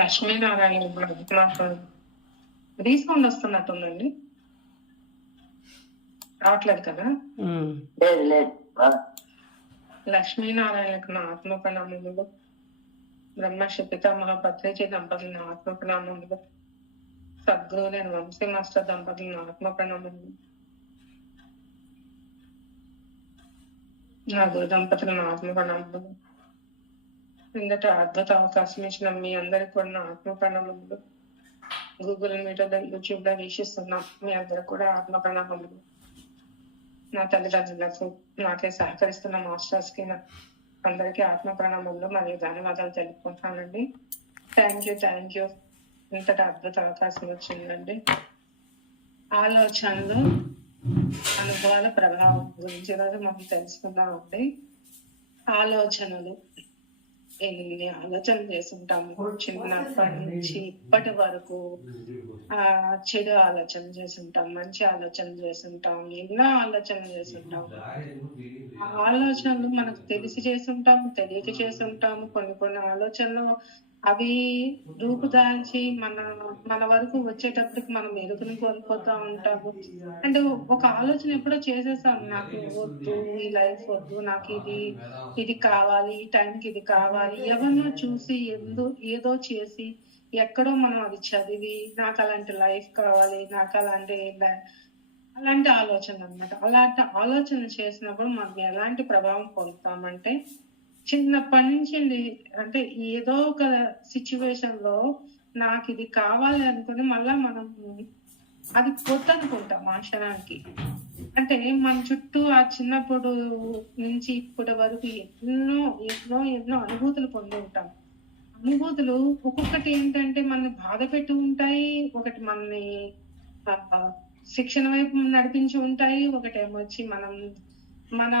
లక్ష్మీనారాయణ నాకు రీసౌండ్ వస్తున్నట్టుందండి. రావట్లేదు కదా? లేదు లేదు. లక్ష్మీనారాయణకు నా ఆత్మ ప్రణామములు. బ్రహ్మర్షి పితామహ పత్రిజీ దంపతులు నా ఆత్మ ప్రణామములు. సద్గురువులైన వంశీ మాస్టర్ దంపతులు నా ఆత్మ ప్రణామములు. నా గురు దంపతులు నా ఆత్మ ప్రణామములు. ఇందట అద్భుత అవకాశం ఇచ్చిన మీ అందరికి కూడా నా ఆత్మ ప్రణామములు. గూగుల్ మీటర్ యూట్యూబ్ లో వీక్షిస్తున్నాం మీ అందరికి కూడా ఆత్మ ప్రణామములు. నా తల్లిదండ్రులకు నాకే సహకరిస్తున్న మాస్టర్స్ కి అందరికీ ఆత్మ ప్రణామములు మరియు ధన్యవాదాలు తెలుపుకుంటానండి. Thank you. ఇంతటి అద్భుత అవకాశం వచ్చిందండి. ఆలోచనలు, అనుభవాల ప్రభావం గురించి ఈరోజు మనం తెలుసుకుందామండి. ఆలోచనలు, ఎన్ని ఆలోచనలు చేస్తుంటాము చిన్నప్పటి నుంచి ఇప్పటి వరకు. చెడు ఆలోచన చేస్తుంటాం, మంచి ఆలోచన చేస్తుంటాం, ఎన్నో ఆలోచనలు చేస్తుంటాం. ఆ ఆలోచనలు మనకు తెలిసి చేస్తుంటాము, తెలియక చేస్తుంటాము. కొన్ని ఆలోచనలు అవి రూపుదాల్చి మన వరకు వచ్చేటప్పటికి మనం ఎరుకుని కోల్పోతా ఉంటాము. అంటే ఒక ఆలోచన ఎప్పుడో చేసేసాం, నాకు వద్దు, ఈ లైఫ్ వద్దు, నాకు ఇది కావాలి, ఈ టైంకి ఇది కావాలి. ఎవరినో చూసి ఏదో చేసి ఎక్కడో మనం అది చదివి నాకు అలాంటి లైఫ్ కావాలి, నాకు అలాంటి ఆలోచన అనమాట. అలాంటి ఆలోచన చేసినప్పుడు మనం ఎలాంటి ప్రభావం పొందుతామంటే, చిన్నప్పటి నుంచి అంటే ఏదో ఒక సిచ్యువేషన్ లో నాకు ఇది కావాలి అనుకుని మళ్ళా మనం అది వద్దనుకుంటాం ఆ క్షణానికి. అంటే మన చుట్టూ ఆ చిన్నప్పుడు నుంచి ఇప్పటి వరకు ఎన్నో అనుభూతులు పొంది ఉంటాం. అనుభూతులు ఒక్కొక్కటి ఏంటంటే మనల్ని బాధ పెట్టి ఉంటాయి, ఒకటి మనల్ని శిక్షణ వైపు నడిపించి ఉంటాయి, ఒకటేమొచ్చి మన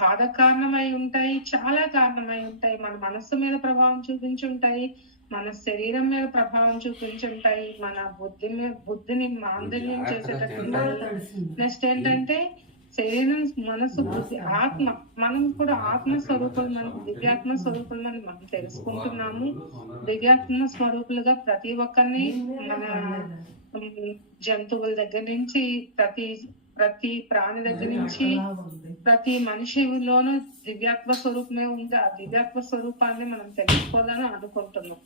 బాధ కారణమై ఉంటాయి, చాలా కారణమై ఉంటాయి. మన మనస్సు మీద ప్రభావం చూపించి ఉంటాయి, మన శరీరం మీద ప్రభావం చూపించి ఉంటాయి, మన బుద్ధిని మాందల్యం చేసేటట్టుంటాయి. నెక్స్ట్ ఏంటంటే శరీరం, మనసు, బుద్ధి, ఆత్మ, మనం కూడా ఆత్మ స్వరూపులు, మనం దివ్యాత్మ స్వరూపులు అని మనం తెలుసుకుంటున్నాము. దివ్యాత్మ స్వరూపులుగా ప్రతి ఒక్కరిని మన జంతువుల దగ్గర నుంచి ప్రతి ప్రాణి దగ్గర నుంచి ప్రతి మనిషిలోనూ దివ్యాత్మ స్వరూపమే ఉంది. ఆ దివ్యాత్మ స్వరూపాన్ని మనం తెలుసుకోవాలని అనుకుంటున్నాం.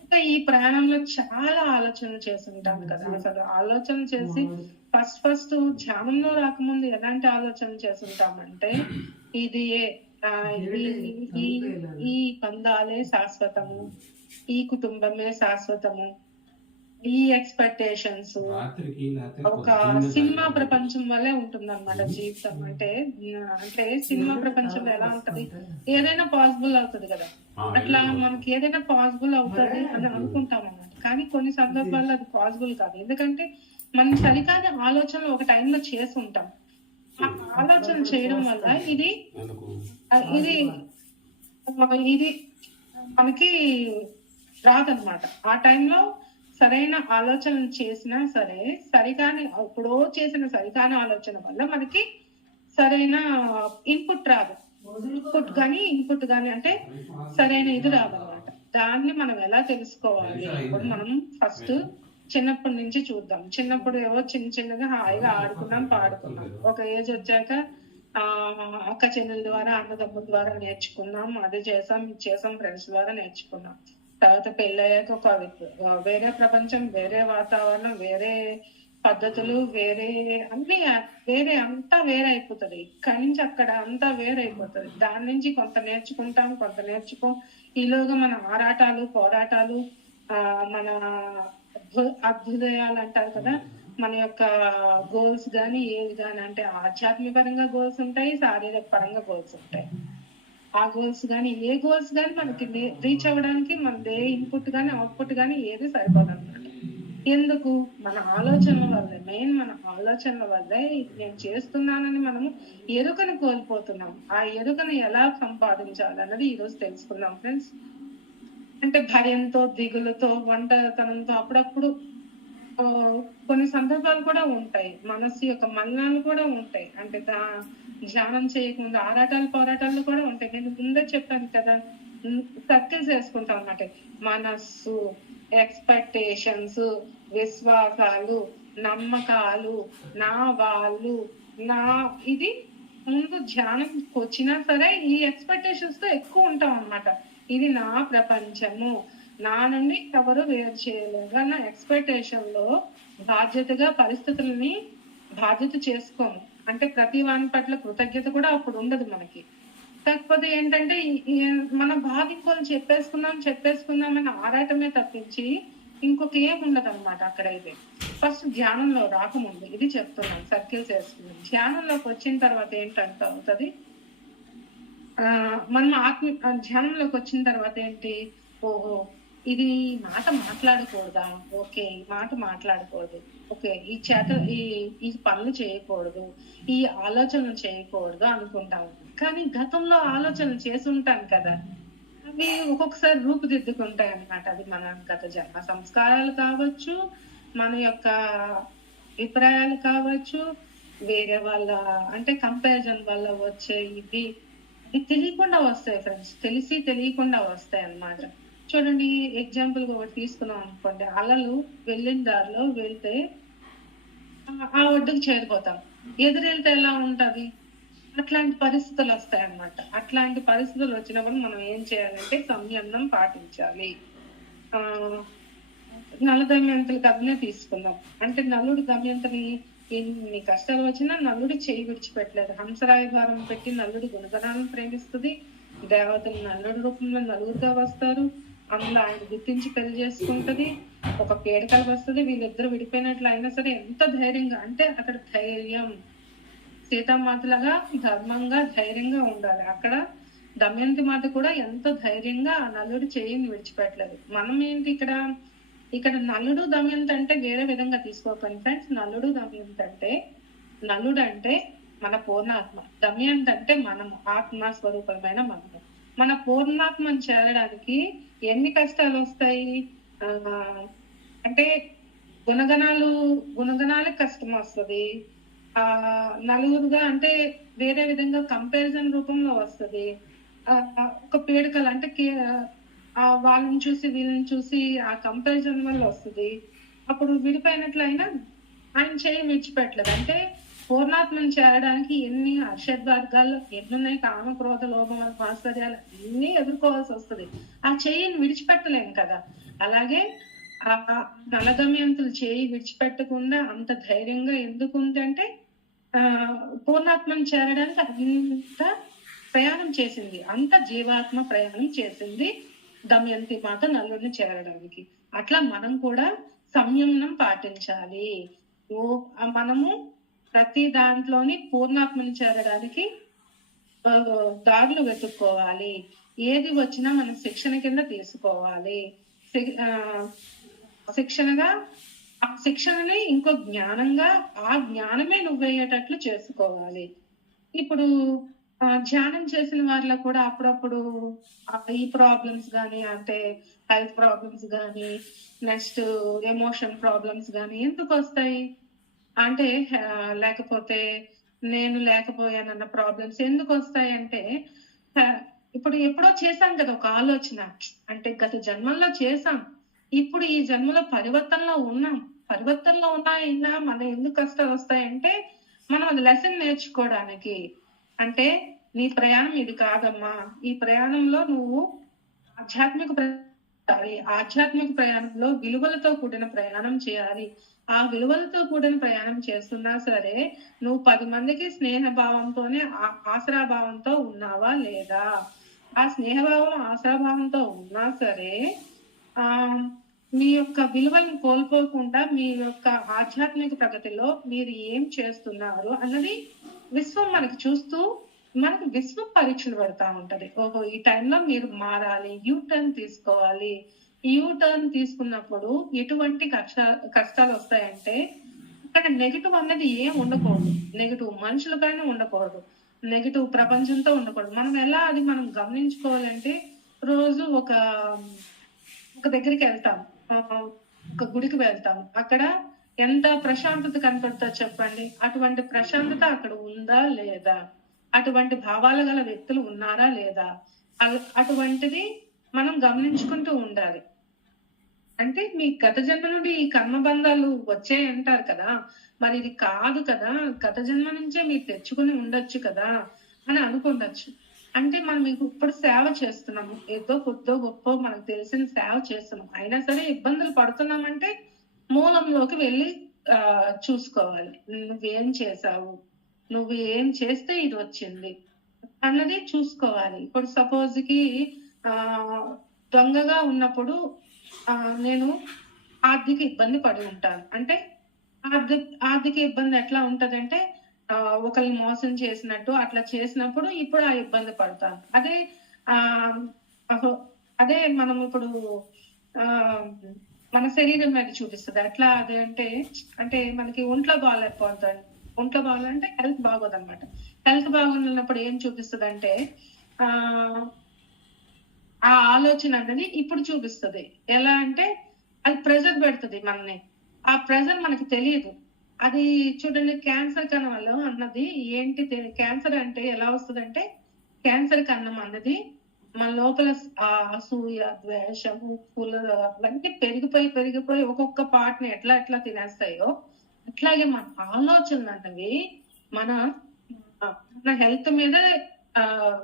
ఇంకా ఈ ప్రయాణంలో చాలా ఆలోచనలు చేస్తుంటాం కదా. అసలు ఆలోచన చేసి ఫస్ట్ ధ్యానంలో రాకముందు ఎలాంటి ఆలోచన చేస్తుంటామంటే, ఈ బంధాలే శాశ్వతము, ఈ కుటుంబమే శాశ్వతము, ఈ ఎక్స్పెక్టేషన్స్ ఒక సినిమా ప్రపంచం వల్లే ఉంటుంది అనమాట జీవితం. అంటే సినిమా ప్రపంచంలో ఎలా ఉంటది, ఏదైనా పాసిబుల్ అవుతుంది కదా, అట్లా మనకి ఏదైనా పాసిబుల్ అవుతుంది అని అనుకుంటాం అన్నమాట. కానీ కొన్ని సందర్భాల్లో అది పాసిబుల్ కాదు. ఎందుకంటే మనం సరికాని ఆలోచనలు ఒక టైంలో చేసి ఉంటాం. ఆ ఆలోచన చేయడం వల్ల ఇది మనకి రాదనమాట. ఆ టైంలో సరైన ఆలోచనలు చేసినా సరే, ఎప్పుడో చేసిన సరికాని ఆలోచన వల్ల మనకి సరైన ఇన్పుట్ రాదు. ఇన్పుట్ గాని అంటే సరైన ఇది రాదన్నమాట. దాన్ని మనం ఎలా తెలుసుకోవాలి? ఇప్పుడు మనం ఫస్ట్ చిన్నప్పటి నుంచి చూద్దాం. చిన్నప్పుడు ఏవో చిన్నగా హాయిగా ఆడుకున్నాం, పాడుకున్నాం. ఒక ఏజ్ వచ్చాక అక్క చెల్లెల ద్వారా, అన్నదమ్ముల ద్వారా నేర్చుకున్నాం. అది చేసాం, ఇది చేసాం, ఫ్రెండ్స్ ద్వారా నేర్చుకున్నాం. తర్వాత పెళ్ళయ్యాక ఒక వేరే ప్రపంచం, వేరే వాతావరణం, వేరే పద్ధతులు, అంతా వేరే అయిపోతుంది. ఇక్కడి నుంచి అక్కడ అంతా వేరైపోతుంది. దాని నుంచి కొంత నేర్చుకుంటాం, కొంత ఈలోగా మన ఆరాటాలు, పోరాటాలు, మన అభ్యుదయాలు అంటారు కదా, మన యొక్క గోల్స్ గాని ఏవి గాని, అంటే ఆధ్యాత్మిక పరంగా గోల్స్ ఉంటాయి, శారీరక పరంగా గోల్స్ ఉంటాయి. ఆ గోల్స్ గాని ఏ గోల్స్ గాని మనకి రీచ్ అవ్వడానికి మనది ఏ ఇన్పుట్ గాని అవుట్పుట్ గాని ఏది సరిపోదు అనమాట. ఎందుకు? మన ఆలోచనల వల్లే, మెయిన్ మన ఆలోచనల వల్లే నేను చేస్తున్నానని మనము ఎరుకను కోల్పోతున్నాం. ఆ ఎరుకను ఎలా సంపాదించాలి అన్నది ఈరోజు తెలుసుకుందాం ఫ్రెండ్స్. అంటే భయంతో, దిగులుతో, ఒంటరితనంతో అప్పుడప్పుడు కొన్ని సందర్భాలు కూడా ఉంటాయి, మనస్సు యొక్క మలినాలు కూడా ఉంటాయి. అంటే ధ్యానం చేయకుండా ఆరాటాలు, పోరాటాలు కూడా ఉంటాయి. నేను ముందే చెప్పాను కదా, సర్కిల్స్ వేసుకుంటాం అన్నమాట. మనస్సు, ఎక్స్పెక్టేషన్స్, విశ్వాసాలు, నమ్మకాలు, నా వాళ్ళు, నా ఇది ముందు ధ్యానంకి వచ్చినా సరే ఈ ఎక్స్పెక్టేషన్స్ తో ఎక్కువ ఉంటాం అన్నమాట. ఇది నా ప్రపంచము, నా నుండి ఎవరు వేరు చేయలేరు అన్న ఎక్స్పెక్టేషన్ లో బాధ్యతగా పరిస్థితులని బాధ్యత చేసుకోము. అంటే ప్రతి వాని పట్ల కృతజ్ఞత కూడా అప్పుడు ఉండదు మనకి. కాకపోతే ఏంటంటే మన బాధ ఇంకోళ్ళు చెప్పేసుకుందాం అని ఆరాటమే తప్పించి ఇంకొక ఏం ఉండదు అనమాట. అక్కడైతే ఫస్ట్ ధ్యానంలో రాకముందు ఇది చెప్తున్నాను, సర్కిల్స్ వేసుకున్నాం. ధ్యానంలోకి వచ్చిన తర్వాత ఏంటంటే అవుతుంది, మనం ధ్యానంలోకి వచ్చిన తర్వాత ఏంటి, ఓహో ఇది మాట మాట్లాడకూడదా, ఓకే ఈ మాట మాట్లాడకూడదు, ఓకే ఈ పనులు చేయకూడదు, ఈ ఆలోచనలు చేయకూడదు అనుకుంటాము. కానీ గతంలో ఆలోచనలు చేసి ఉంటాం కదా, అవి ఒక్కొక్కసారి రూపుదిద్దుకుంటాయి అన్నమాట. అది మన గత జన్మ సంస్కారాలు కావచ్చు, మన యొక్క అభిప్రాయాలు కావచ్చు, వేరే వాళ్ళ అంటే కంపారిజన్ వల్ల వచ్చే ఇవి తెలియకుండా వస్తాయి ఫ్రెండ్స్, తెలియకుండా వస్తాయి అన్నమాట. చూడండి, ఎగ్జాంపుల్ ఒకటి తీసుకున్నాం అనుకోండి, అలలు వెళ్ళిన దారిలో వెళ్తే ఆ ఒడ్డుకు చేరిపోతాం, ఎదురెళ్తే ఎలా ఉంటది, అట్లాంటి పరిస్థితులు వస్తాయి అన్నమాట. అట్లాంటి పరిస్థితులు వచ్చినప్పుడు మనం ఏం చేయాలంటే సంయమనం పాటించాలి. నల దమయంతుల కథనే తీసుకుందాం. అంటే నలుడు దమయంతుని ఎన్ని కష్టాలు వచ్చినా నల్లుడి చేయి విడిచిపెట్టలేదు. హంసరాయభారం పెట్టి నల్లుడి గుణగణాలను ప్రేమిస్తుంది. దేవతలు నల్లుడి రూపంలో నలుగురుగా వస్తారు, అందులో ఆయన గుర్తించి పెళ్లి చేసుకుంటది, ఒక పేడకలు వస్తుంది. వీళ్ళిద్దరు విడిపోయినట్లు అయినా సరే ఎంత ధైర్యంగా, అంటే అక్కడ ధైర్యం, సీతామాతలాగా ధర్మంగా ధైర్యంగా ఉండాలి. అక్కడ దమయంతి మాత కూడా ఎంత ధైర్యంగా ఆ నల్లుడి చేయిని విడిచిపెట్టలేదు. మనం ఏంటి ఇక్కడ నల్లుడు దమయంతి అంటే వేరే విధంగా తీసుకోకండి ఫ్రెండ్స్. నల్లుడు దమయంతి అంటే, నల్లుడు అంటే మన పూర్ణాత్మ, దమయంతి అంటే మనము ఆత్మ స్వరూపమైన మనము. మన పూర్ణాత్మను చేరడానికి ఎన్ని కష్టాలు వస్తాయి, అంటే గుణగణాలకు కష్టం వస్తుంది. నలుగురుగా అంటే వేరే విధంగా కంపారిజన్ రూపంలో వస్తుంది. ఒక పీడకలు అంటే వాళ్ళని చూసి వీళ్ళని చూసి ఆ కంపారిజన్ వల్ల వస్తుంది. అప్పుడు విడిపోయినట్లయినా ఆయన చేయి విడిచిపెట్టలేదు. అంటే పూర్ణాత్మను చేరడానికి ఎన్ని అర్షద్వర్గాలు ఎన్నున్నాయి, కామ క్రోధ లోభం మాత్సర్యాలు అన్ని ఎదుర్కోవాల్సి వస్తుంది. ఆ చేయిని విడిచిపెట్టలేం కదా. అలాగే ఆ నలగమ్యంతులు చేయి విడిచిపెట్టకుండా అంత ధైర్యంగా ఎందుకు ఉంది అంటే పూర్ణాత్మను చేరడానికి అంత ప్రయాణం చేసింది, అంత జీవాత్మ ప్రయాణం చేసింది దమయంతి మాత నలుగురిని చేరడానికి. అట్లా మనం కూడా సంయమనం పాటించాలి. మనము ప్రతి దాంట్లోని పూర్ణాత్మని చేరడానికి దారులు వెతుక్కోవాలి. ఏది వచ్చినా మనం శిక్షణ కింద తీసుకోవాలి. శిక్షణగా ఆ శిక్షణని ఇంకో జ్ఞానంగా, ఆ జ్ఞానమే నువ్వేయేటట్లు చేసుకోవాలి. ఇప్పుడు ధ్యానం చేసిన వారిలో కూడా అప్పుడప్పుడు ఈ ప్రాబ్లమ్స్ కానీ, అంటే హెల్త్ ప్రాబ్లమ్స్ కానీ, నెక్స్ట్ ఎమోషన్ ప్రాబ్లమ్స్ కానీ ఎందుకు వస్తాయి అంటే, లేకపోతే నేను లేకపోయానన్న ప్రాబ్లమ్స్ ఎందుకు వస్తాయి అంటే, ఇప్పుడు ఎప్పుడో చేశాం కదా ఒక ఆలోచన, అంటే గత జన్మల్లో చేశాం, ఇప్పుడు ఈ జన్మలో పరివర్తనలో ఉన్నా మన ఎందుకు కష్టాలు వస్తాయంటే, మనం అది లెసన్ నేర్చుకోవడానికి. అంటే నీ ప్రయాణం ఇది కాదమ్మా, ఈ ప్రయాణంలో నువ్వు ఆధ్యాత్మిక ప్రయాణంలో విలువలతో కూడిన ప్రయాణం చేయాలి. ఆ విలువలతో కూడిన ప్రయాణం చేస్తున్నా సరే నువ్వు 10 మందికి స్నేహభావంతోనే ఆసరాభావంతో ఉన్నావా లేదా, ఆ స్నేహభావం ఆసరాభావంతో ఉన్నా సరే మీ యొక్క విలువలను కోల్పోకుండా మీ యొక్క ఆధ్యాత్మిక ప్రగతిలో మీరు ఏం చేస్తున్నారు అన్నది విశ్వం మనకి చూస్తూ మనకి విశ్వం పరీక్షలు పెడతా ఉంటది. ఓహో ఈ టైంలో మీరు మారాలి, టర్న్ తీసుకోవాలి. టర్న్ తీసుకున్నప్పుడు ఎటువంటి కష్టాలు వస్తాయంటే, ఇక్కడ నెగిటివ్ అన్నది ఏం ఉండకూడదు, నెగిటివ్ మనుషులుగానే ఉండకూడదు, నెగిటివ్ ప్రపంచంతో ఉండకూడదు. మనం ఎలా అది మనం గమనించుకోవాలంటే, రోజు ఒక దగ్గరికి వెళ్తాం, ఒక గుడికి వెళ్తాం, అక్కడ ఎంత ప్రశాంతత కనపడుతుందో చెప్పండి. అటువంటి ప్రశాంతత అక్కడ ఉందా లేదా, అటువంటి భావాలు గల వ్యక్తులు ఉన్నారా లేదా, అటువంటిది మనం గమనించుకుంటూ ఉండాలి. అంటే మీ గత జన్మ నుండి ఈ కర్మబంధాలు వచ్చాయి అంటారు కదా! మరి ఇది కాదు కదా! గత జన్మ నుంచే మీరు తెచ్చుకొని ఉండొచ్చు కదా! అని అనుకుండొచ్చు. అంటే మనం మీకు ఇప్పుడు సేవ చేస్తున్నాము. ఏదో కొద్దో గొప్పో మనకు తెలిసిన సేవ చేస్తున్నాం. అయినా సరే ఇబ్బందులు పడుతున్నామంటే మూలంలోకి వెళ్లి చూసుకోవాలి. నువ్వేం చేశావు? నువ్వు ఏం చేస్తే ఇది వచ్చింది? అన్నది చూసుకోవాలి. ఇప్పుడు సపోజ్‌కి ఆహ్, దొంగగా ఉన్నప్పుడు నేను ఆర్థిక ఇబ్బంది పడి ఉంటాను. అంటే ఆర్థిక ఇబ్బంది ఎట్లా ఉంటదంటే ఒకళ్ళని మోసం చేసినట్టు అట్లా చేసినప్పుడు ఇప్పుడు ఆ ఇబ్బంది పడతాను. అదే ఆహ్, అహో అదే మనం ఇప్పుడు ఆహ్, మన శరీరం మీద చూపిస్తది. ఎట్లా అది అంటే మనకి ఒంట్లో బాలేకపోతాం. ఒంట్లో బాగాలంటే హెల్త్ బాగోదన్నమాట. హెల్త్ బాగున్నప్పుడు ఏం చూపిస్తదంటే ఆహ్ ఆ ఆలోచన అనేది ఇప్పుడు చూపిస్తది. ఎలా అంటే అది ప్రెషర్ పెడతది మనని. ఆ ప్రెషర్ మనకి తెలీదు. అది చూడండి క్యాన్సర్ కణాలు అన్నది ఏంటి క్యాన్సర్ అంటే ఎలా వస్తదంటే క్యాన్సర్ కణం అన్నది మన లోపల అసూయ, ద్వేషము, అవన్నీ పెరిగిపోయి ఒక్కొక్క పార్ట్‌ని ఎట్లా తినేస్తాయో అట్లాగే మన ఆలోచనలన్నవి మన మన హెల్త్ మీద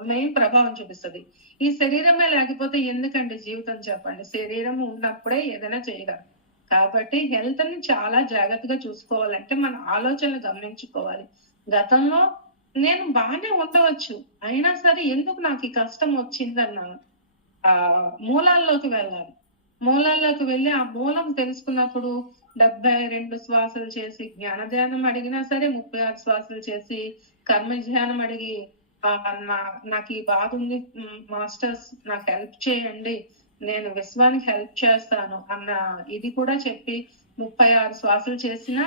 మెయిన్ ప్రభావం చూపిస్తది. ఈ శరీరమే లేకపోతే ఎందుకండి జీవితం చెప్పండి. శరీరం ఉన్నప్పుడే ఏదైనా చేయగలం. కాబట్టి హెల్త్‌ని చాలా జాగ్రత్తగా చూసుకోవాలంటే మన ఆలోచనలు గమనించుకోవాలి. గతంలో నేను బానే ఉండవచ్చు. అయినా సరే ఎందుకు నాకు ఈ కష్టం వచ్చిందన్న మూలాల్లోకి వెళ్ళాలి. మూలాల్లోకి వెళ్లి ఆ మూలం తెలుసుకున్నప్పుడు 72 శ్వాసలు చేసి జ్ఞాన ధ్యానం అడిగినా సరే 36 శ్వాసలు చేసి కర్మ ధ్యానం అడిగి నాకు ఈ బాధ ఉంది మాస్టర్స్ నాకు హెల్ప్ చేయండి. నేను విశ్వానికి హెల్ప్ చేస్తాను అన్న ఇది కూడా చెప్పి 36 శ్వాసలు చేసినా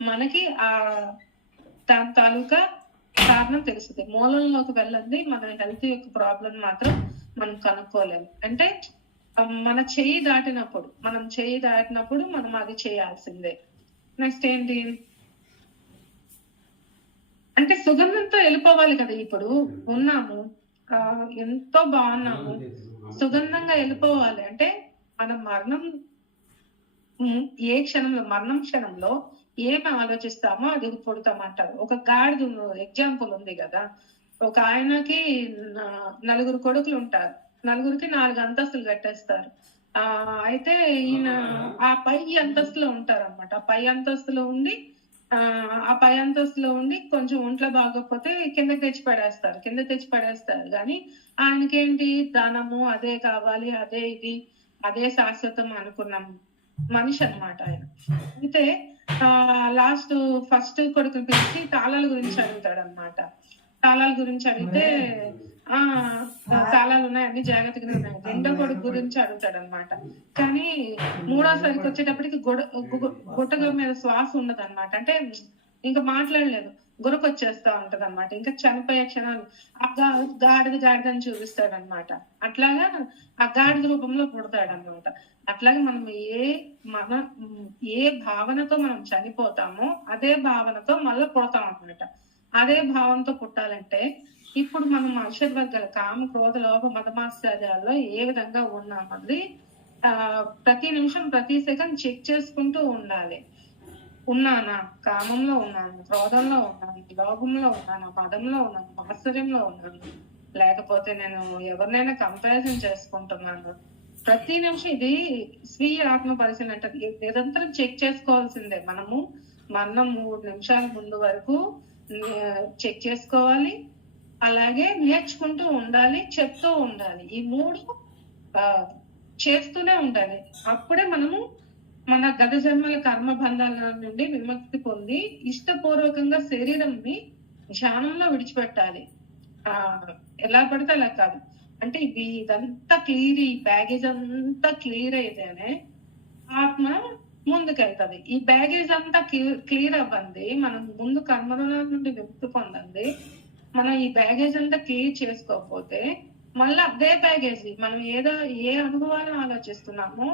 మనకి దాని తాలూకా కారణం తెలుస్తుంది. మూలంలోకి వెళ్ళండి మన హెల్త్ యొక్క ప్రాబ్లం మాత్రం మనం కనుక్కోలేము. అంటే మనం చేయి దాటినప్పుడు మనం అది చేయాల్సిందే. నెక్స్ట్ ఏంటి అంటే సుగంధంతో వెళ్ళిపోవాలి కదా! ఇప్పుడు ఉన్నాము. ఎంతో బాగున్నాము. సుగంధంగా వెళ్ళిపోవాలి. అంటే మన మరణం క్షణంలో ఏమి ఆలోచిస్తామో అది పుడతామంటారు. ఒక గాడిద ఎగ్జాంపుల్ ఉంది కదా! ఒక ఆయనకి 4 కొడుకులు ఉంటారు. నలుగురికి 4 అంతస్తులు కట్టేస్తారు. అయితే ఈయన ఆ పై అంతస్తులో ఉంటారన్నమాట. పై అంతస్తులో ఉండి కొంచెం ఒంట్లో బాగోకపోతే కిందకి తెచ్చి పడేస్తారు గానీ ఆయనకేంటి ధనము అదే కావాలి, అదే ఇది, అదే శాశ్వతం అనుకున్నాం మనిషి అన్నమాట ఆయన. అయితే ఫస్ట్ కొడుకుని పిలిచి తాళాల గురించి అడుగుతాడన్నమాట. తాళాల గురించి అడిగితే తాళాలు ఉన్నాయి, అన్ని జాగ్రత్తగానే ఉన్నాయి. రెండో కొడుకు గురించి అడుగుతాడన్నమాట. కానీ మూడోసారికి వచ్చేటప్పటికి గుట్టగ మీద శ్వాస ఉండదన్నమాట. అంటే ఇంకా మాట్లాడలేదు, గురకొచ్చేస్తా ఉంటదన్నమాట. ఇంకా చనిపోయే క్షణాలు గాడిదని చూపిస్తాడన్నమాట. అట్లాగా ఆ గాడిద రూపంలో పుడతాడన్నమాట. అట్లాగే మనం ఏ భావనతో మనం చనిపోతామో అదే భావనతో మళ్ళీ పుడతాం అన్నమాట. అదే భావంతో పుట్టాలంటే ఇప్పుడు మనం అషడ్వర్గాల కామ, క్రోధ, లోభ, మదమాత్సర్యాల్లో ఏ విధంగా ఉన్నామన్నది ప్రతి నిమిషం ప్రతి సెకండ్ చెక్ చేసుకుంటూ ఉండాలి. ఉన్నానా? కామంలో ఉన్నాను, క్రోధంలో ఉన్నాను, లోభంలో ఉన్నాను, మదంలో ఉన్నాను, మాత్సర్యంలో ఉన్నాను, లేకపోతే నేను ఎవరినైనా కంపారిజన్ చేసుకుంటున్నాను. ప్రతి నిమిషం ఇది స్వీయ ఆత్మ పరిశీలన అంటారు. నిరంతరం చెక్ చేసుకోవాల్సిందే. మనము మరణం 3 నిమిషాల ముందు వరకు చెక్ చేసుకోవాలి. అలాగే నేర్చుకుంటూ ఉండాలి, చెప్తూ ఉండాలి. ఈ 3 చేస్తూనే ఉండాలి. అప్పుడే మనము మన గత జన్మల కర్మ బంధాల నుండి విముక్తి పొంది ఇష్టపూర్వకంగా శరీరంని ధ్యానంలో విడిచిపెట్టాలి. ఎలా పడితే అలా కాదు. అంటే ఇదంతా క్లియర్, ఈ బ్యాగేజ్ అంతా క్లియర్ అయితేనే ఆత్మ ముందుకెళ్తది. ఈ బ్యాగేజ్ అంతా క్లియర్ అవ్వండి, మనం ముందు కర్మరుణాల నుండి విముక్తి పొందండి. మనం ఈ బ్యాగేజ్ అంతా క్లియర్ చేసుకోకపోతే మళ్ళీ అదే బ్యాగేజ్ మనం ఏ అనుభవాన్ని ఆలోచిస్తున్నామో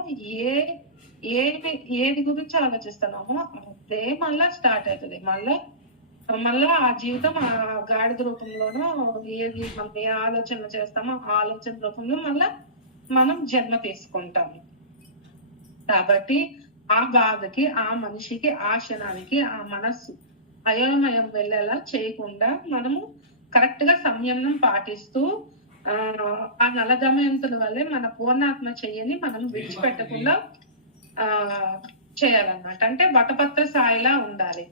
ఏది గురించి ఆలోచిస్తున్నామో అదే మళ్ళా స్టార్ట్ అవుతుంది. మళ్ళా మళ్ళా ఆ జీవితం ఆ గాడిద రూపంలోనో ఏది మనం ఏ ఆలోచనలు చేస్తామో ఆ ఆలోచన రూపంలో మళ్ళా మనం జన్మ తీసుకుంటాము. కాబట్టి ఆ బాధకి, ఆ మనిషికి, ఆ క్షణానికి ఆ మనస్సు అయోమయం వెళ్ళేలా చేయకుండా మనము కరెక్ట్ గా సంయమనం పాటిస్తూ ఆ నలదమయంతుల వల్లే మన పూర్ణాత్మ చెయ్యని మనం విడిచిపెట్టకుండా ఆ చేయాలన్నమాట. అంటే వటపత్ర సాయిలా ఉండాలి.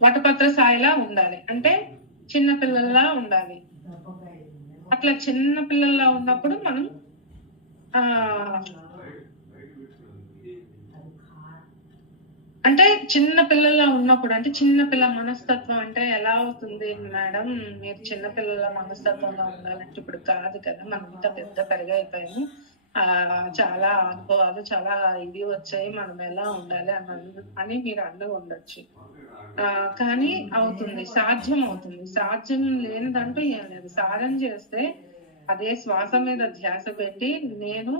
వటపత్ర సాయిలా ఉండాలి అంటే చిన్న పిల్లల్లా ఉండాలి. అట్లా చిన్న పిల్లల్లా ఉన్నప్పుడు మనం ఆ అంటే చిన్న పిల్లల్లా ఉన్నప్పుడు అంటే చిన్న పిల్ల మనస్తత్వం అంటే ఎలా అవుతుంది మేడం? మీరు చిన్న పిల్లల మనస్తత్వంలో ఉండాలంటే ఇప్పుడు కాదు కదా! మనం ఇంత పెద్ద పెరిగి అయిపోయాము. చాలా అనుభవాలు చాలా ఇవి వచ్చాయి. మనం ఎలా ఉండాలి అని మీరు అంటూ ఉండొచ్చు. కానీ అవుతుంది. సాధ్యం అవుతుంది. సాధ్యం లేనిదంటూ ఏం లేదు. సాధన చేస్తే అదే శ్వాస మీద ధ్యాస పెట్టి నేను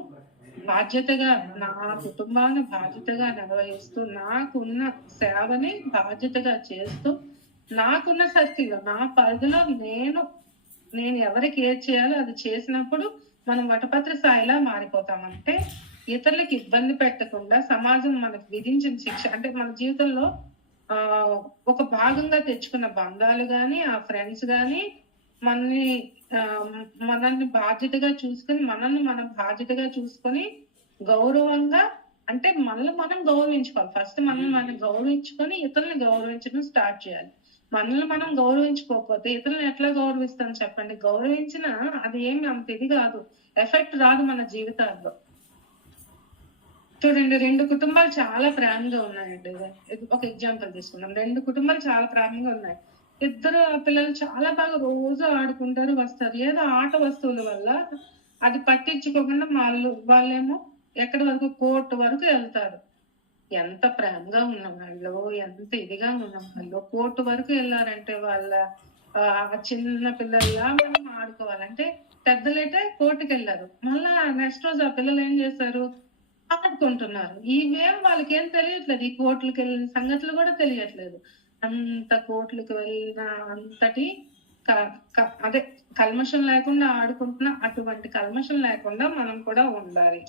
బాధ్యతగా నా కుటుంబాన్ని బాధ్యతగా నిర్వహిస్తూ, నాకున్న సేవని బాధ్యతగా చేస్తూ, నాకున్న సర్కిల్‌లో, నా పరిధిలో నేను ఎవరికి ఏది చేయాలో అది చేసినప్పుడు మనం వటపత్ర సాయిలా మారిపోతాం. అంటే ఇతరులకి ఇబ్బంది పెట్టకుండా సమాజం మనకు విధించిన శిక్ష అంటే మన జీవితంలో ఒక భాగంగా తెచ్చుకున్న బంధాలు గాని, ఆ ఫ్రెండ్స్ గాని మనల్ని మనల్ని బాధ్యతగా చూసుకొని మనల్ని మనం బాధ్యతగా చూసుకొని గౌరవంగా అంటే మనల్ని మనం గౌరవించుకోవాలి. ఫస్ట్ మనల్ని మనం గౌరవించుకొని ఇతరులని గౌరవించడం స్టార్ట్ చేయాలి. మనల్ని మనం గౌరవించుకోకపోతే ఇతరులను ఎట్లా గౌరవిస్తాం చెప్పండి? గౌరవించినా అది ఏమి అంత ఇది కాదు. ఎఫెక్ట్ రాదు మన జీవితాల్లో. చూడండి 2 కుటుంబాలు చాలా ప్రేమగా ఉన్నాయండి. ఒక ఎగ్జాంపుల్ తీసుకుందాం. 2 కుటుంబాలు చాలా ప్రేమగా ఉన్నాయి. ఇద్దరు పిల్లలు చాలా బాగా రోజు ఆడుకుంటారు, వస్తారు. ఏదో ఆట వస్తువుల వల్ల అది పట్టించుకోకుండా వాళ్ళేమో ఎక్కడి వరకు కోర్టు వరకు వెళ్తారు. ఎంత ప్రేమగా ఉన్న వాళ్ళు, ఎంత ఇదిగా ఉన్న వాళ్ళు కోర్టు వరకు వెళ్ళారంటే వాళ్ళ చిన్న పిల్లల్లా మనం ఆడుకోవాలంటే పెద్దలైతే కోర్టుకి వెళ్ళారు. మళ్ళా నెక్స్ట్ రోజు ఆ పిల్లలు ఏం చేశారు? ఆడుకుంటున్నారు. ఇవేం వాళ్ళకేం తెలియట్లేదు. ఈ కోర్టులకు వెళ్ళిన సంగతులు కూడా తెలియట్లేదు. అంత కోర్టులకు వెళ్ళిన అంతటి అదే కల్మషం లేకుండా ఆడుకుంటున్న అటువంటి కల్మషం లేకుండా మనం కూడా ఉండాలి.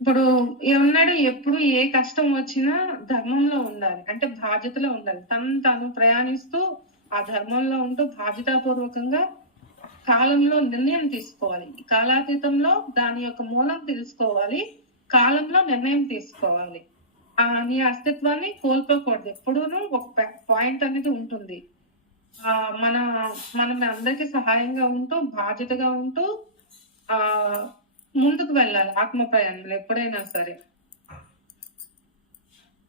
ఇప్పుడు ఏమన్నాడు? ఎప్పుడు ఏ కష్టం వచ్చినా ధర్మంలో ఉండాలి. అంటే బాధ్యతలో ఉండాలి. తను ప్రయాణిస్తూ ఆ ధర్మంలో ఉంటూ బాధ్యతాపూర్వకంగా కాలంలో నిర్ణయం తీసుకోవాలి. కాలాతీతంలో దాని యొక్క మూలం తెలుసుకోవాలి. కాలంలో నిర్ణయం తీసుకోవాలి. నీ అస్తిత్వాన్ని కోల్పోకూడదు. ఎప్పుడూనూ ఒక పాయింట్ అనేది ఉంటుంది. మనం అందరికీ సహాయంగా ఉంటూ బాధ్యతగా ఉంటూ ముందుకు వెళ్ళాలి ఆత్మ ప్రయాణంలో ఎప్పుడైనా సరే.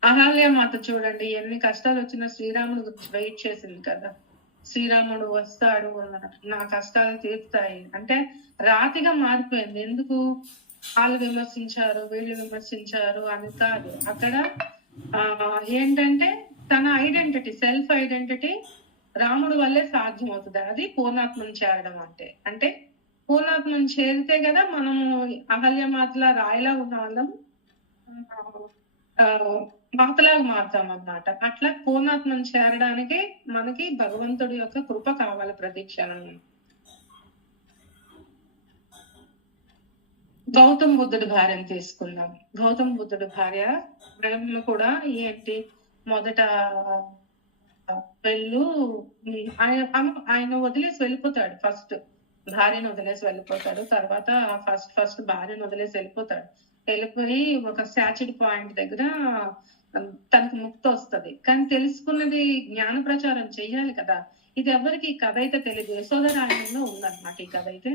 అహల్యమాత చూడండి ఎన్ని కష్టాలు వచ్చినా శ్రీరాముడు గురించి వెయిట్ చేసింది కదా. శ్రీరాముడు వస్తాడు, నా కష్టాలు తీరుతాయి అంటే రాతిగా మారిపోయింది. ఎందుకు? వాళ్ళు విమర్శించారు, వీళ్ళు విమర్శించారు అని కాదు. అక్కడ ఏంటంటే తన ఐడెంటిటీ, సెల్ఫ్ ఐడెంటిటీ రాముడు వల్లే సాధ్యం అవుతుంది. అది పూర్ణాత్మను చేరడం అంటే పూర్ణాత్మను చేరితే కదా మనము అహల్యమాతలా రాయిలా ఉన్న వాళ్ళం మాతలాగా మారుతాం అన్నమాట. అట్లా పూర్ణాత్మను చేరడానికి మనకి భగవంతుడి యొక్క కృప కావాలి ప్రతి క్షణం. గౌతమ్ బుద్ధుడి భార్యను తీసుకుందాం. గౌతమ్ బుద్ధుడి భార్య బ్రహ్మ కూడా ఏంటి మొదట ఆయన వదిలేసి వెళ్ళిపోతాడు. ఫస్ట్ భార్యను వదిలేసి వెళ్ళిపోతాడు. తర్వాత ఫస్ట్ భార్యను వదిలేసి వెళ్ళిపోతాడు. వెళ్ళిపోయి ఒక శాచిడ్ పాయింట్ దగ్గర తనకు ముక్తి వస్తుంది. కానీ తెలుసుకున్నది జ్ఞాన ప్రచారం చెయ్యాలి కదా. ఇది ఎవరికి కథ అయితే తెలియదు. యశోధరాయణంలో ఉందన్నమాట ఈ కథ అయితే.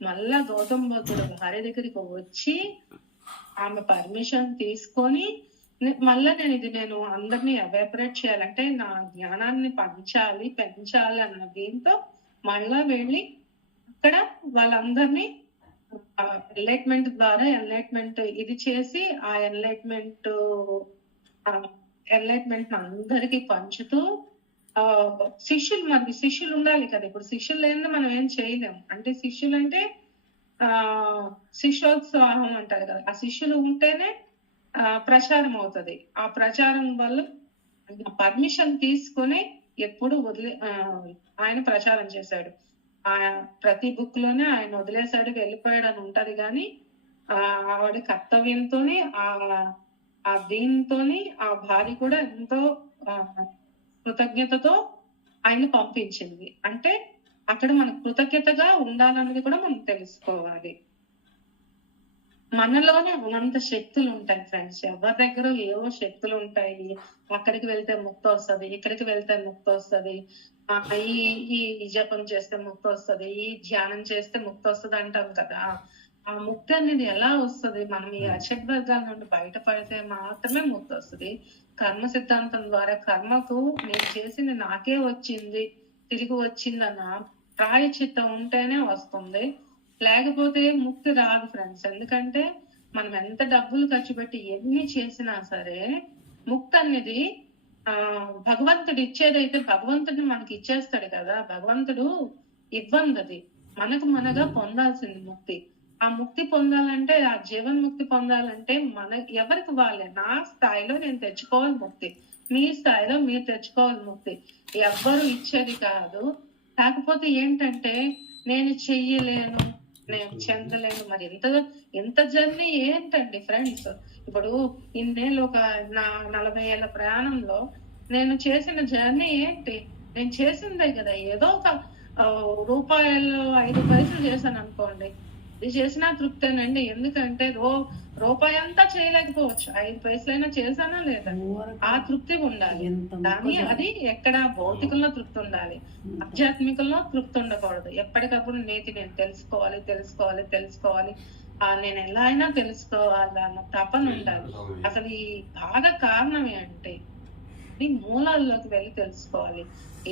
మళ్ళా గౌతమ్ బుద్ధుడు భార్య దగ్గరికి వచ్చి ఆమె పర్మిషన్ తీసుకొని మళ్ళా నేను అందరినీ ఎవాపరేట్ చేయాలంటే నా జ్ఞానాన్ని పెంచాలి అన్న దీంతో మళ్ళా వెళ్ళి అక్కడ వాళ్ళందరినీ ఎన్లైట్మెంట్ ద్వారా ఎన్లైట్మెంట్ ఇది చేసి ఆ ఎన్లైట్మెంట్ అందరికి పంచుతూ శిష్యులు ఉండాలి కదా. ఇప్పుడు శిష్యులు లేని మనం ఏం చేయలేము. అంటే శిష్యులు అంటే శిష్యోత్సాహం అంటారు కదా. ఆ శిష్యులు ఉంటేనే ప్రచారం అవుతది. ఆ ప్రచారం వల్ల పర్మిషన్ తీసుకొని ఎప్పుడు ఆయన ప్రచారం చేశాడు. ప్రతి బుక్ లోనే ఆయన వదిలేశాడు, వెళ్ళిపోయాడని ఉంటది గాని ఆవిడ కర్తవ్యంతోని ఆ దీంతోని ఆ భార్య కూడా ఎంతో కృతజ్ఞతతో ఆయన పంపించింది. అంటే అక్కడ మనకు కృతజ్ఞతగా ఉండాలన్నది కూడా మనం తెలుసుకోవాలి. మనలోనే అనంత శక్తులు ఉంటాయి ఫ్రెండ్స్. ఎవరి దగ్గర ఏవో శక్తులు ఉంటాయి. అక్కడికి వెళ్తే ముక్తి వస్తుంది, ఇక్కడికి వెళ్తే ముక్తి వస్తుంది, ఈ జపం చేస్తే ముక్తి వస్తుంది, ఈ ధ్యానం చేస్తే ముక్తి వస్తుంది అంటాం కదా. ఆ ముక్తి అనేది ఎలా వస్తుంది? మనం ఈ అషడ్వర్గాల నుండి బయటపడితే మాత్రమే ముక్తి వస్తుంది. కర్మ సిద్ధాంతం ద్వారా కర్మకు నేను చేసింది నాకే వచ్చింది, తిరిగి వచ్చిందన్న ప్రాయచిత్తం ఉంటేనే వస్తుంది. లేకపోతే ముక్తి రాదు ఫ్రెండ్స్. ఎందుకంటే మనం ఎంత డబ్బులు ఖర్చు పెట్టి ఎన్ని చేసినా సరే ముక్తి అనేది భగవంతుడు ఇచ్చేదైతే భగవంతుడు మనకి ఇచ్చేస్తాడు కదా. భగవంతుడు ఇవ్వంది, అది మనగా పొందాల్సింది ముక్తి. ఆ ముక్తి పొందాలంటే, ఆ జీవన్ ముక్తి పొందాలంటే ఎవరికి వాళ్ళే. నా స్థాయిలో నేను తెచ్చుకోవాలి ముక్తి, మీ స్థాయిలో మీరు తెచ్చుకోవాలి ముక్తి. ఎవ్వరు ఇచ్చేది కాదు. కాకపోతే ఏంటంటే నేను చెయ్యలేను, నేను చెందలేను. మరి ఎంత జర్నీ ఏంటండి ఫ్రెండ్స్. ఇప్పుడు ఇన్నేళ్ళు ఒక 40 ఏళ్ల ప్రయాణంలో నేను చేసిన జర్నీ ఏంటి? నేను చేసిందే కదా. ఏదో ఒక రూపాయలు 5 పైసలు చేశాను అనుకోండి, ఇది చేసినా తృప్తేనండి. ఎందుకంటే రూపాయి అంతా చేయలేకపోవచ్చు, 5 పైసలైనా చేశానా లేదా, ఆ తృప్తి ఉండాలి. కానీ అది ఎక్కడ భౌతికంలో తృప్తి ఉండాలి, ఆధ్యాత్మికంలో తృప్తి ఉండకూడదు. ఎప్పటికప్పుడు నీతి నేను తెలుసుకోవాలి, నేను ఎలా అయినా తెలుసుకోవాలి అన్న తపన ఉండాలి. అసలు ఈ బాధ కారణం ఏంటి? మూలాల్లోకి వెళ్ళి తెలుసుకోవాలి.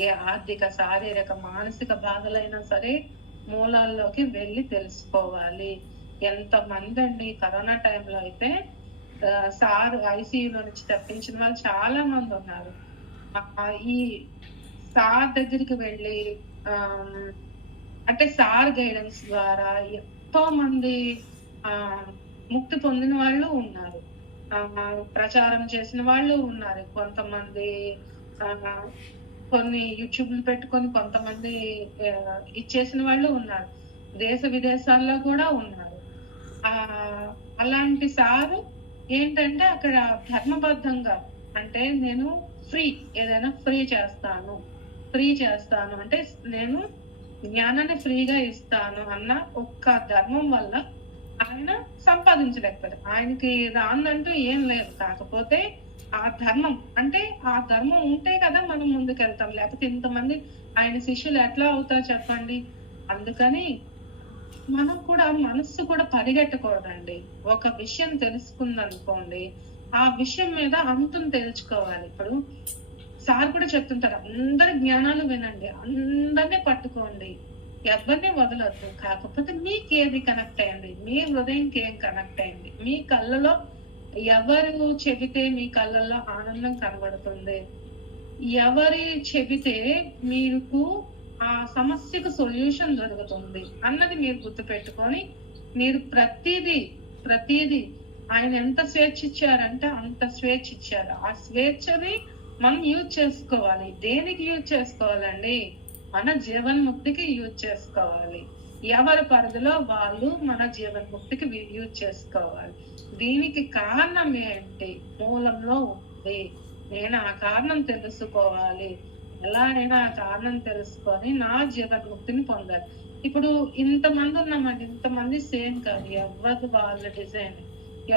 ఏ ఆర్థిక, శారీరక, మానసిక బాధలైనా సరే మూలాల్లోకి వెళ్ళి తెలుసుకోవాలి. ఎంతమంది అండి కరోనా టైంలో అయితే సార్ ఐసీయూలో నుంచి తప్పించిన వాళ్ళు చాలా మంది ఉన్నారు. ఈ సార్ దగ్గరికి వెళ్ళి అంటే సార్ గైడెన్స్ ద్వారా ఎంతో మంది ముక్తి పొందిన వాళ్ళు ఉన్నారు, ప్రచారం చేసిన వాళ్ళు ఉన్నారు. కొంతమంది కొన్ని యూట్యూబ్లు పెట్టుకొని కొంతమంది ఇచ్చేసిన వాళ్ళు ఉన్నారు, దేశ విదేశాల్లో కూడా ఉన్నారు. అలాంటి సారు ఏంటంటే అక్కడ ధర్మబద్ధంగా అంటే నేను ఏదైనా ఫ్రీ చేస్తాను అంటే నేను జ్ఞానాన్ని ఫ్రీగా ఇస్తాను అన్న ఒక్క ధర్మం వల్ల ఆయన సంపాదించలేకపోయారు. ఆయనకి రాందంటూ ఏం లేదు. కాకపోతే ఆ ధర్మం అంటే ఆ ధర్మం ఉంటే కదా మనం ముందుకెళ్తాం. లేకపోతే ఇంతమంది ఆయన శిష్యులు ఎట్లా అవుతారు చెప్పండి. అందుకని మనం కూడా మనస్సు కూడా పరిగెట్టకూడదండి. ఒక విషయం తెలుసుకుందనుకోండి, ఆ విషయం మీద అంతం తెలుసుకోవాలి. ఇప్పుడు సార్ కూడా చెప్తుంటారు, అందరి జ్ఞానాలు వినండి, అందరినీ పట్టుకోండి, ఎవరిని వదలొద్దు. కాకపోతే మీకేది కనెక్ట్ అయింది, మీ హృదయంకి ఏం కనెక్ట్ అయింది, మీ కళ్ళలో ఎవరు చెబితే మీ కళ్ళల్లో ఆనందం కనబడుతుంది, ఎవరి చెబితే మీకు ఆ సమస్యకు సొల్యూషన్ దొరుకుతుంది అన్నది మీరు గుర్తుపెట్టుకొని మీరు ప్రతిదీ ఆయన ఎంత స్వేచ్ఛ ఇచ్చారంటే అంత స్వేచ్ఛ ఇచ్చారు. ఆ స్వేచ్ఛని మనం యూజ్ చేసుకోవాలి. దేనికి యూజ్ చేసుకోవాలండి? మన జీవన్ముక్తికి యూజ్ చేసుకోవాలి. ఎవరి పరిధిలో వాళ్ళు మన జీవన్ముక్తికి యూజ్ చేసుకోవాలి. దీనికి కారణం ఏంటి? మూలంలో ఉంది. నేను ఆ కారణం తెలుసుకోవాలి, ఎలా అయినా ఆ కారణం తెలుసుకొని నా జీవన్ముక్తిని పొందాలి. ఇప్పుడు ఇంతమంది ఉన్నామండి, ఇంతమంది సేమ్ కాదు, ఎవరు వాళ్ళ డిజైన్,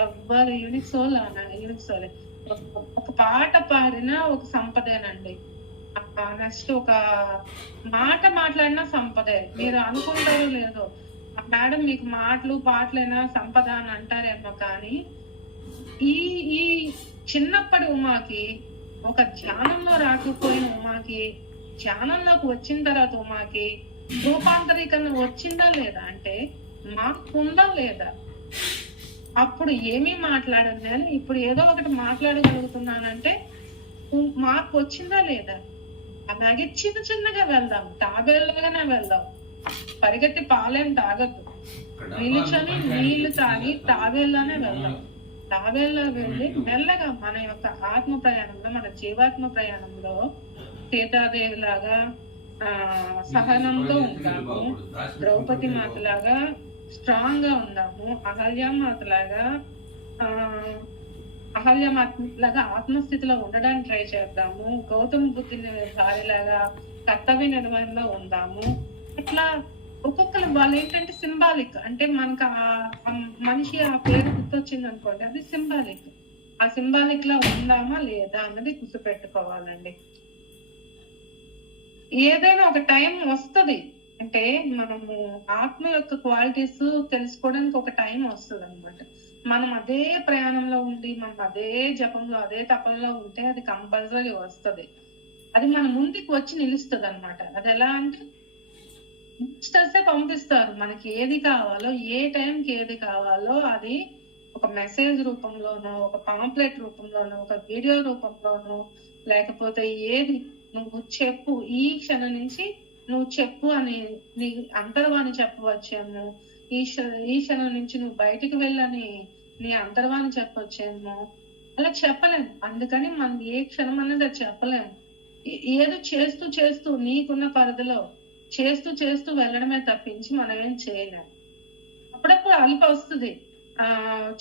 ఎవరు యూనిక్ సోల్. ఒక పాట పాడినా ఒక సంపదేనండి, నెక్స్ట్ ఒక మాట మాట్లాడినా సంపదే. మీరు అనుకుంటారో లేదో, మేడం మీకు పాటలైనా సంపద అని అంటారేమో, కానీ ఈ చిన్నప్పటి ఉమాకి, ఒక ధ్యానంలో రాకపోయిన ఉమాకి, ధ్యానంలోకి వచ్చిన తర్వాత ఉమాకి రూపాంతరీకరణ వచ్చిందా లేదా అంటే మాకుందా లేదా? అప్పుడు ఏమీ మాట్లాడను నేను, ఇప్పుడు ఏదో ఒకటి మాట్లాడగలుగుతున్నానంటే మాకు వచ్చిందా లేదా? అలాగే చిన్నగా వెళ్దాం, తాబేళ్ళగానే వెళ్దాం. పరిగెత్తి పాలేం తాగద్దు, నిలుచొని నీళ్లు తాగి తాబేళ్ళనే వెళ్దాం. తాబేల్లో వెళ్ళి మెల్లగా మన యొక్క ఆత్మ ప్రయాణంలో, మన జీవాత్మ ప్రయాణంలో సీతాదేవి లాగా సహనంతో ఉందాము, ద్రౌపది మాత లాగా స్ట్రాంగ్ గా ఉందాము, అహల్యామాత లాగా ఆత్మస్థితిలో ఉండడానికి ట్రై చేద్దాము, గౌతమ బుద్ధుని భార్యలాగా కర్తవ్య నిర్వహణలో ఉందాము. అట్లా ఒక్కొక్కరు వాళ్ళు ఏంటంటే సింబాలిక్, అంటే మనకు ఆ మనిషి ఆ పేరు గుర్తొచ్చింది అనుకోండి, అది సింబాలిక్. ఆ సింబాలిక్ లా ఉందామా లేదా అన్నది గుర్తుపెట్టుకోవాలండి. ఏదైనా ఒక టైం వస్తది, అంటే మనము ఆత్మ యొక్క క్వాలిటీస్ తెలుసుకోవడానికి ఒక టైం వస్తుంది అనమాట. మనం అదే ప్రయాణంలో ఉండి, మనం అదే జపంలో, అదే తపంలో ఉంటే అది కంపల్సరీ వస్తుంది. అది మన ముందుకు వచ్చి నిలుస్తుంది అనమాట. అది ఎలా అంటే మాస్టర్సే పంపిస్తారు మనకి ఏది కావాలో, ఏ టైంకి ఏది కావాలో అది ఒక మెసేజ్ రూపంలోనో, ఒక పాంప్లెట్ రూపంలోనో, ఒక వీడియో రూపంలోనో, లేకపోతే ఏది నువ్వు చెప్పు, ఈ క్షణం నుంచి నువ్వు చెప్పు అని నీ అంతర్వాణి చెప్పవచ్చేమో, ఈ క్షణం నుంచి నువ్వు బయటికి వెళ్ళని నీ అంతర్వాణి చెప్పవచ్చేమో. అలా చెప్పలేము. అందుకని మనం ఏ క్షణం అనేది అది చెప్పలేము. ఏదో చేస్తూ చేస్తూ నీకున్న పరిధిలో చేస్తూ వెళ్ళడమే తప్పించి మనం ఏం చేయలేము. అప్పుడప్పుడు అలుపు వస్తుంది.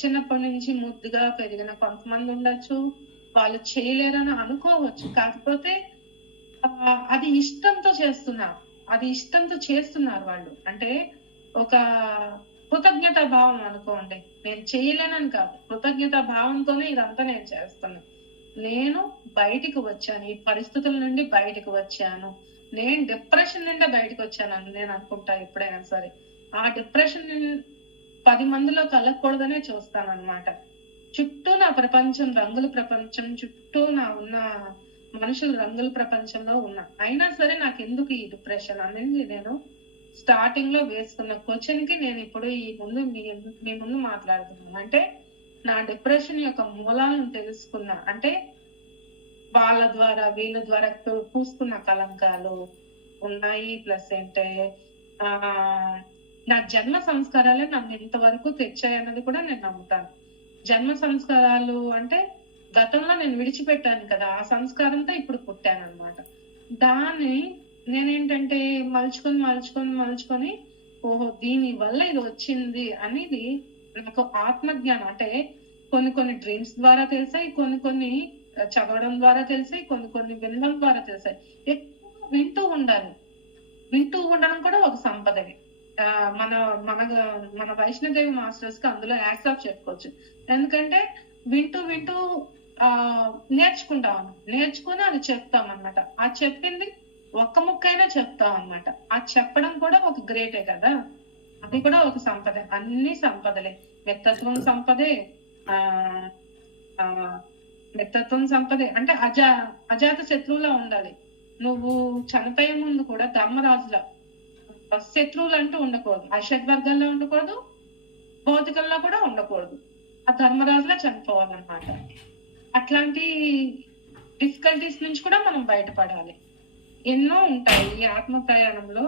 చిన్నప్పటి నుంచి ముద్దుగా పెరిగిన కొంతమంది ఉండొచ్చు, వాళ్ళు చేయలేరని అనుకోవచ్చు. కాకపోతే అది ఇష్టంతో చేస్తున్నారు, అది ఇష్టంతో చేస్తున్నారు వాళ్ళు. అంటే ఒక కృతజ్ఞతా భావం అనుకోండి, నేను చేయలేనని కాదు, కృతజ్ఞతా భావంతోనే ఇదంతా నేను చేస్తాను. నేను బయటికి వచ్చాను, ఈ పరిస్థితుల నుండి బయటకు వచ్చాను, నేను డిప్రెషన్ నుండి బయటకు వచ్చాను నేను అనుకుంటా ఎప్పుడైనా సరే. ఆ డిప్రెషన్ 10 మందిలో కలగకూడదనే చూస్తాను అనమాట. చుట్టూ నా ప్రపంచం రంగుల ప్రపంచం, చుట్టూ నా ఉన్న మనుషులు రంగుల ప్రపంచంలో ఉన్నా, అయినా సరే నాకు ఎందుకు ఈ డిప్రెషన్ అనేది నేను స్టార్టింగ్ లో వేసుకున్న క్వశ్చన్ కి నేను ఇప్పుడు మీ ముందు మాట్లాడుతున్నాను. అంటే నా డిప్రెషన్ యొక్క మూలాలను తెలుసుకున్నా, అంటే వాళ్ళ ద్వారా వీళ్ళ ద్వారా పూసుకున్న కలంకాలు ఉన్నాయి. ప్లస్ ఏంటే నా జన్మ సంస్కారాలే నన్ను ఇంతవరకు తెచ్చాయన్నది కూడా నేను నమ్ముతాను. జన్మ సంస్కారాలు అంటే గతంలో నేను విడిచిపెట్టాను కదా, ఆ సంస్కారంతో ఇప్పుడు పుట్టాను అనమాట. దాన్ని నేనేంటంటే మలుచుకొని ఓహో దీని వల్ల ఇది వచ్చింది అనేది నాకు ఆత్మజ్ఞానం. అంటే కొన్ని డ్రీమ్స్ ద్వారా తెలిసాయి, కొన్ని చదవడం ద్వారా తెలిసాయి, కొన్ని వినడం ద్వారా తెలిసాయి. ఎక్కువ వింటూ ఉండాలి. వింటూ ఉండడం కూడా ఒక సంపదనే. మన మన మన వైష్ణోదేవి మాస్టర్స్ కి అందులో యాక్సెప్ట్ చెప్పుకోవచ్చు. ఎందుకంటే వింటూ నేర్చుకుని అది చెప్తాం అన్నమాట. ఆ చెప్పింది ఒక్క ముక్కైనా చెప్తాం అన్నమాట. ఆ చెప్పడం కూడా ఒక గ్రేటే కదా, అది కూడా ఒక సంపదే. అన్ని సంపదలే. వ్యక్తిత్వం సంపదే, వ్యక్తిత్వం సంపదే. అంటే అజాత శత్రువులా ఉండాలి. నువ్వు చనిపోయే ముందు కూడా ధర్మరాజులా శత్రువులు అంటూ ఉండకూడదు. అషడ్ వర్గాల్లో ఉండకూడదు, భౌతికంలో కూడా ఉండకూడదు. ఆ ధర్మరాజులా చనిపోవాలన్నమాట. అట్లాంటి డిఫికల్టీస్ నుంచి కూడా మనం బయటపడాలి. ఎన్నో ఉంటాయి ఈ ఆత్మ ప్రయాణంలో.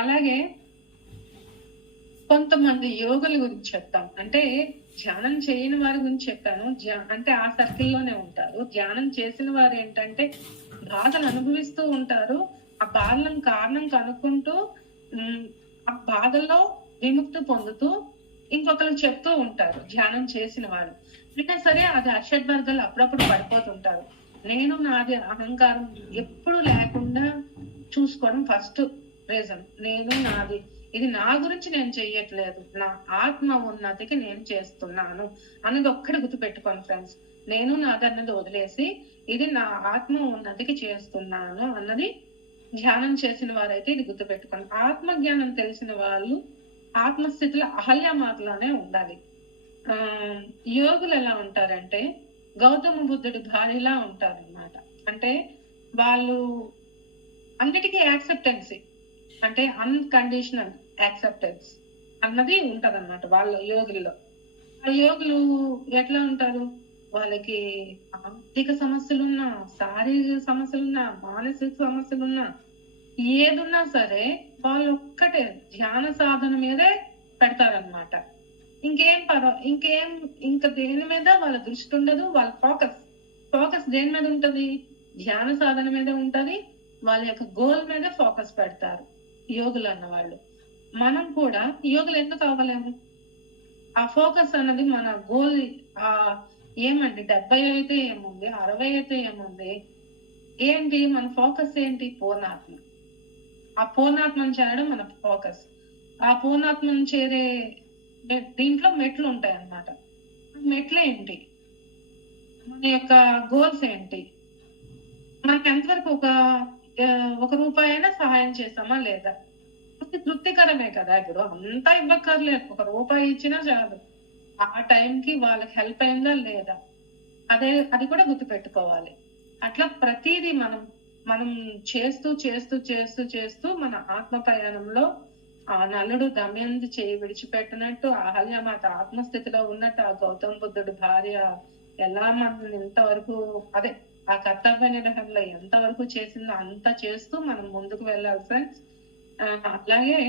అలాగే కొంతమంది యోగుల గురించి చెప్తాం. అంటే ధ్యానం చేయని వారి గురించి చెప్పాను. అంటే ఆ సర్కిల్లోనే ఉంటారు. ధ్యానం చేసిన వారు ఏంటంటే బాధలు అనుభవిస్తూ ఉంటారు. ఆ బాధలను కారణం కనుక్కుంటూ ఆ బాధల్లో విముక్తి పొందుతూ ఇంకొకరికి చెప్తూ ఉంటారు ధ్యానం చేసిన వాళ్ళు. అయినా సరే అది అషడ్ వర్గాలు అప్పుడప్పుడు పడిపోతుంటారు. నేను నాది అహంకారం ఎప్పుడు లేకుండా చూసుకోవడం ఫస్ట్ రీజన్. నేను నాది, ఇది నా గురించి నేను చెయ్యట్లేదు, నా ఆత్మ ఉన్నతికి నేను చేస్తున్నాను అన్నది ఒక్కటి గుర్తుపెట్టుకోండి ఫ్రెండ్స్. నేను నాది అన్నది వదిలేసి ఇది నా ఆత్మ ఉన్నతికి చేస్తున్నాను అన్నది ధ్యానం చేసిన వారైతే ఇది గుర్తుపెట్టుకోండి. ఆత్మ జ్ఞానం తెలిసిన వాళ్ళు ఆత్మస్థితిలో అహల్యమాతలోనే ఉండాలి. యోగులు ఎలా ఉంటారంటే గౌతమ బుద్ధుడి భార్యలా ఉంటారన్నమాట. అంటే వాళ్ళు అన్నిటికీ యాక్సెప్టెన్సీ, అంటే అన్కండిషనల్ యాక్సెప్టెన్స్ అన్నది ఉంటదన్నమాట వాళ్ళ యోగుల్లో. ఆ యోగులు ఎట్లా ఉంటారు, వాళ్ళకి ఆర్థిక సమస్యలున్నా, శారీరక సమస్యలున్నా, మానసిక సమస్యలున్నా, ఏదున్నా సరే వాళ్ళు ఒక్కటే ధ్యాన సాధన మీదే పెడతారనమాట. ఇంకా దేని మీద వాళ్ళ దృష్టి ఉండదు. వాళ్ళ ఫోకస్ దేని మీద ఉంటది? ధ్యాన సాధన మీద ఉంటది. వాళ్ళ యొక్క గోల్ మీద ఫోకస్ పెడతారు యోగులు అన్న వాళ్ళు. మనం కూడా యోగులు ఎందుకు అవ్వలేము? ఆ ఫోకస్ అన్నది మన గోల్ ఏమండి 70 అయితే ఏముంది, 60 అయితే ఏముంది, ఏంటి మన ఫోకస్ ఏంటి? పూర్ణాత్మ. ఆ పూర్ణాత్మను చేరడం మన ఫోకస్. ఆ పూర్ణాత్మను చేరే దీంట్లో మెట్లు ఉంటాయి అన్నమాట. మెట్లు ఏంటి? మన యొక్క గోల్స్ ఏంటి? మనకి ఎంతవరకు ఒక రూపాయి అయినా సహాయం చేసామా లేదా? తృప్తికరమే కదా. ఇప్పుడు అంతా ఇవ్వక్కర్లేదు, 1 రూపాయి ఇచ్చినా చాలు. ఆ టైంకి వాళ్ళకి హెల్ప్ అయిందా లేదా అది కూడా గుర్తుపెట్టుకోవాలి. అట్లా ప్రతిదీ మనం చేస్తూ చేస్తూ చేస్తూ చేస్తూ మన ఆత్మ ప్రయాణంలో ఆ నలుడు దమయంతి చేయి విడిచిపెట్టినట్టు, అహల్యమాత ఆత్మస్థితిలో ఉన్నట్టు, ఆ గౌతమ బుద్ధుడు భార్య ఎలా మనల్ని ఇంతవరకు ఆ కర్తవ్య నిర్వహణలో ఎంతవరకు చేసిందో అంత చేస్తూ మనం ముందుకు వెళ్ళాలి ఫ్రెండ్స్. అలాగే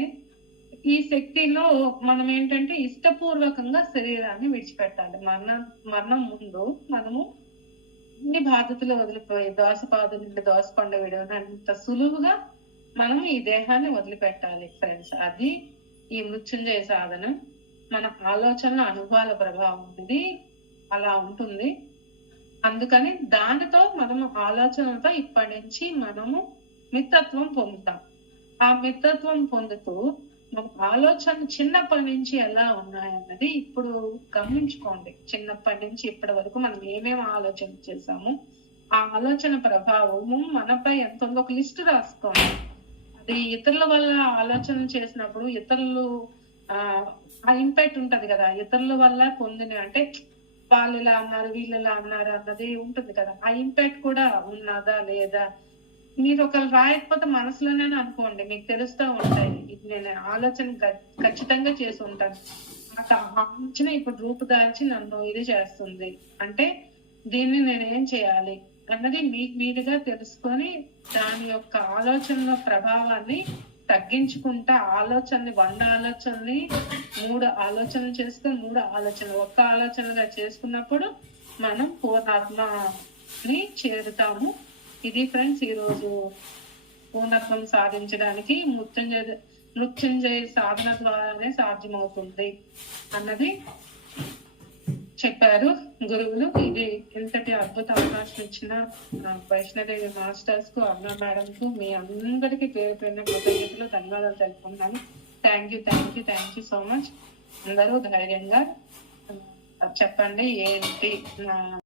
ఈ శక్తిలో మనం ఏంటంటే ఇష్టపూర్వకంగా శరీరాన్ని విడిచిపెట్టాలి. మరణం ముందు మనము అన్ని బాధ్యతలు వదిలిపోయి దోసపాదు నుండి దోసకొండ విడవనంత సులువుగా మనం ఈ దేహాన్ని వదిలిపెట్టాలి ఫ్రెండ్స్. అది ఈ మృత్యుంజయ సాధన. మన ఆలోచనల అనుభవాల ప్రభావం అనేది అలా ఉంటుంది. అందుకని దానితో మనము ఆలోచనలతో ఇప్పటి నుంచి మనము మిత్రత్వం పొందుతాం. ఆ మిత్రత్వం పొందుతూ మన ఆలోచన చిన్నప్పటి నుంచి ఎలా ఉన్నాయన్నది ఇప్పుడు గమనించుకోండి. చిన్నప్పటి నుంచి ఇప్పటి వరకు మనం ఏమేమి ఆలోచన చేసాము, ఆ ఆలోచన ప్రభావము మనపై ఎంత ఉందో ఒక లిస్ట్ రాసుకోండి. అది ఇతరుల వల్ల ఆలోచన చేసినప్పుడు ఇతరులు ఆ ఇంపాక్ట్ ఉంటది కదా, ఇతరుల వల్ల పొందిన అంటే వాళ్ళు ఇలా అన్నారు వీళ్ళు ఇలా అన్నారు అన్నది ఉంటుంది కదా, ఆ ఇంపాక్ట్ కూడా ఉన్నదా లేదా? మీరు ఒకరు రాయకపోతే మనసులోనే అనుకోండి, మీకు తెలుస్తూ ఉంటాయి. ఇది నేను ఆలోచన ఖచ్చితంగా చేసి ఉంటాను, నాకు ఆలోచన ఇప్పుడు రూపుదాల్చి నన్ను ఇది చేస్తుంది అంటే దీన్ని నేనేం చేయాలి అన్నది మీకు మీరుగా తెలుసుకొని దాని యొక్క ఆలోచనల ప్రభావాన్ని తగ్గించుకుంటా ఆలోచనని 100 ఆలోచనని 3 ఆలోచనలు చేసుకుని 3 ఆలోచనలు ఒక్క ఆలోచనగా చేసుకున్నప్పుడు మనం పూర్ణాత్మని చేరుతాము. ఇది ఫ్రెండ్స్ ఈ రోజు పూర్ణత్వం సాధించడానికి మృత్యుంజయ సాధన ద్వారానే సాధ్యమవుతుంది అన్నది చెప్పారు గురువులు. ఇది ఇంతటి అద్భుత అవకాశం ఇచ్చిన వైష్ణదేవి మాస్టర్స్ కు, అరుణ మేడం కు, మీ అందరికీ పేరు పేరున కృతజ్ఞతలు ధన్యవాదాలు తెలుపుకుంటున్నాను. Thank you so much. అందరూ ధైర్యంగా చెప్పండి ఏంటి